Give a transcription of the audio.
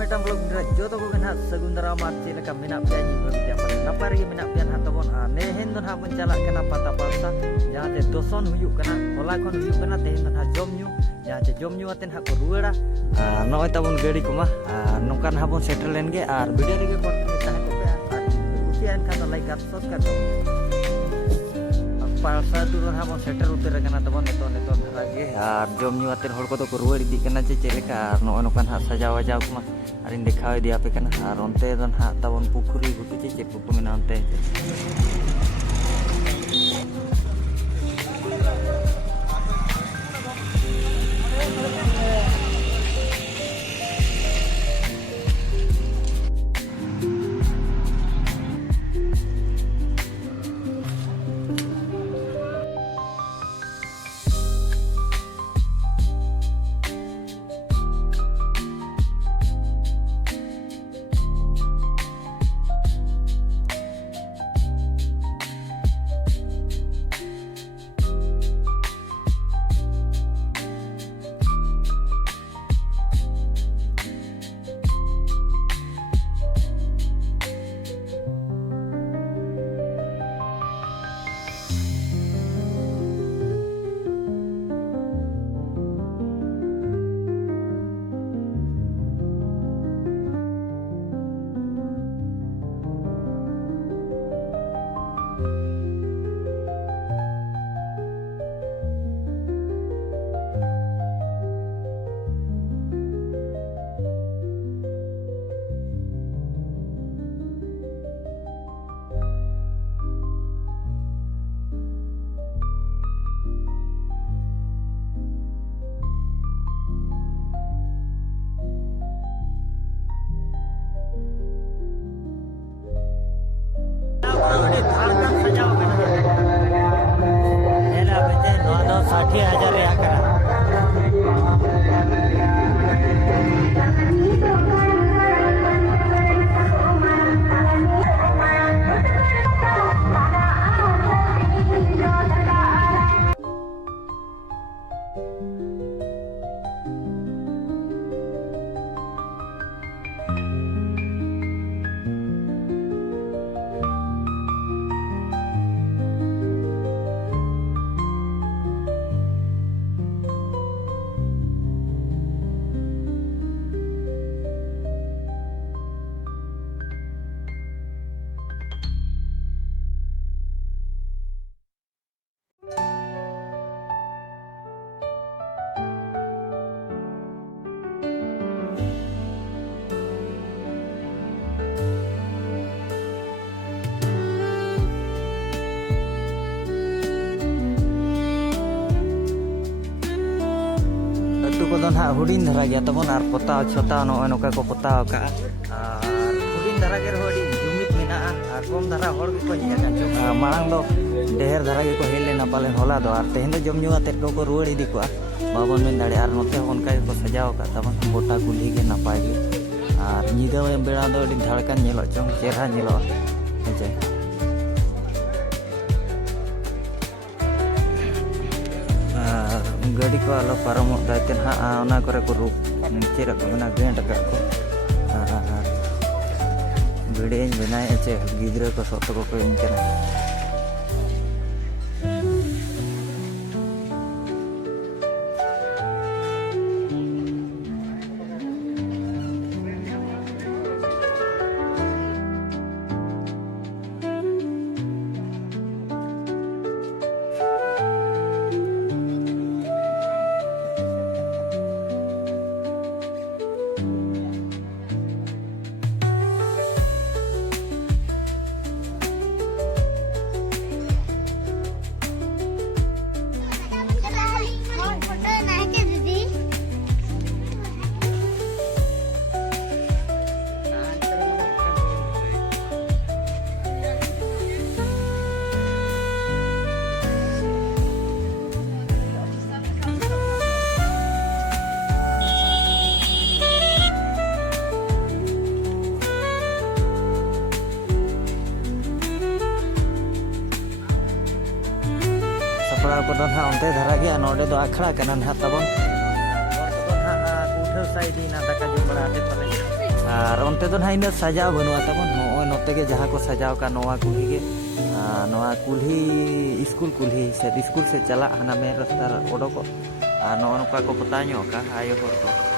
मेटाम blog जो तो को ना सगुंदरा मार चेले का मेना पे नि भगतिया पर नपार गे मेना पे ना तबन नेहेन दो ना बन चला कना पाता पालसा जहां ते दोसन हुयु कना होला खन हुयु कना तेहेन दो ना जम न्यू जहां ते जम न्यू आतेन हा को रुएड़ा नय तबन गाड़ी को मा नोकान हा बन सेटल लेन गे आर वीडियो रे को ताहे को पे आर कुसियान खान लाइक आर सब्सक्राइब पालसा दु हा बन सेटल उतर कना तबन नेतो धरा गे आर जम न्यू आतेन हर को तो को रुएड़ इदी कना चे चेलेका आर नय नोकान हा सजाव जाव को मा आर इन देखाव दिया पे कना आर ओनते दन हा तबन पुखुरी गुटु चे चे पुकु मेना ओनते को ना हुडिन धरा गया तबन और पोताव छोता नय नोका को पोताव का हुडिन धरा गे रही जुमित मेना और कम धरा हर को हेजा मांग दो ढेर धरा गे को हेल लेना पाले होला दो और तेहन दो जम न्यू आते को रुआड़ इदी को बाबन में दाड़े और नोते उनका को सजाव का तबन गोटा कुली गे नपाय गे और निदा बेड़ा दो अडी धड़कन नेलो चंग चेहरा नेलो हेजे गाड़ी को आलो पारम दायते ना करे को रूप चेरा को ना गेंड का को वीडियो बनाए चे गिद्रा को सत को इन केना ᱥᱟᱯᱲᱟᱣ ᱠᱚᱫᱚ ᱱᱟᱦᱟᱜ ᱚᱱᱛᱮ ᱫᱷᱟᱨᱟ ᱜᱮᱭᱟ ᱱᱚᱰᱮ ᱫᱚ ᱟᱠᱷᱲᱟ ᱠᱟᱱᱟ ᱱᱟᱦᱟᱜ ᱛᱟᱵᱚᱱ ᱦᱚᱲ ᱠᱚᱫᱚ ᱱᱟᱦᱟᱜ ᱠᱩᱴᱷᱟᱹᱣ ᱥᱟᱭᱫᱤᱱᱟ ᱫᱟᱠᱟ ᱡᱚᱢ ᱵᱟᱲᱟ ᱟᱛᱮ ᱯᱟᱞᱮ और onte do na ina sajao banua tabon no note ge jaha ko sajao ka noa kulhi ge noa kulhi school se chala hana main rasta odoko no ka ko pata nyo ka ayo hor ko